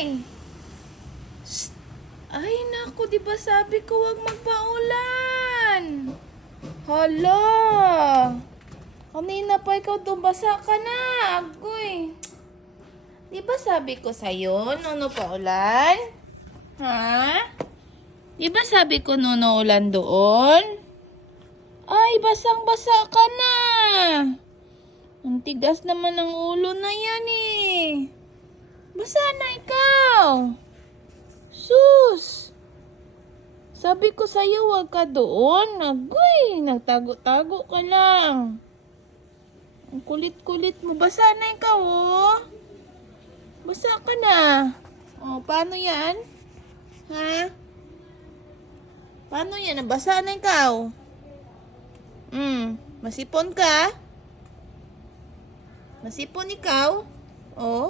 Agoy! Shh! Ay, naku, di ba sabi ko wag magpaulan? Hala! Kanina pa ikaw basa ka na. Agoy! Di ba sabi ko sa'yo, nuno pa ulan? Ha? Di ba sabi ko nuno ulan doon? Ay, basang-basa ka na. Ang tigas naman ng ulo na yan eh. Basa na ikaw. Sus! Sabi ko sa'yo, wag ka doon. Agoy, nagtago-tago ka lang. Ang kulit-kulit mo. Basa na ikaw, oh. Basa ka na. Oh, paano yan? Ha? Paano yan? Nabasa na ikaw? Masipon ka? Masipon ikaw? Oh.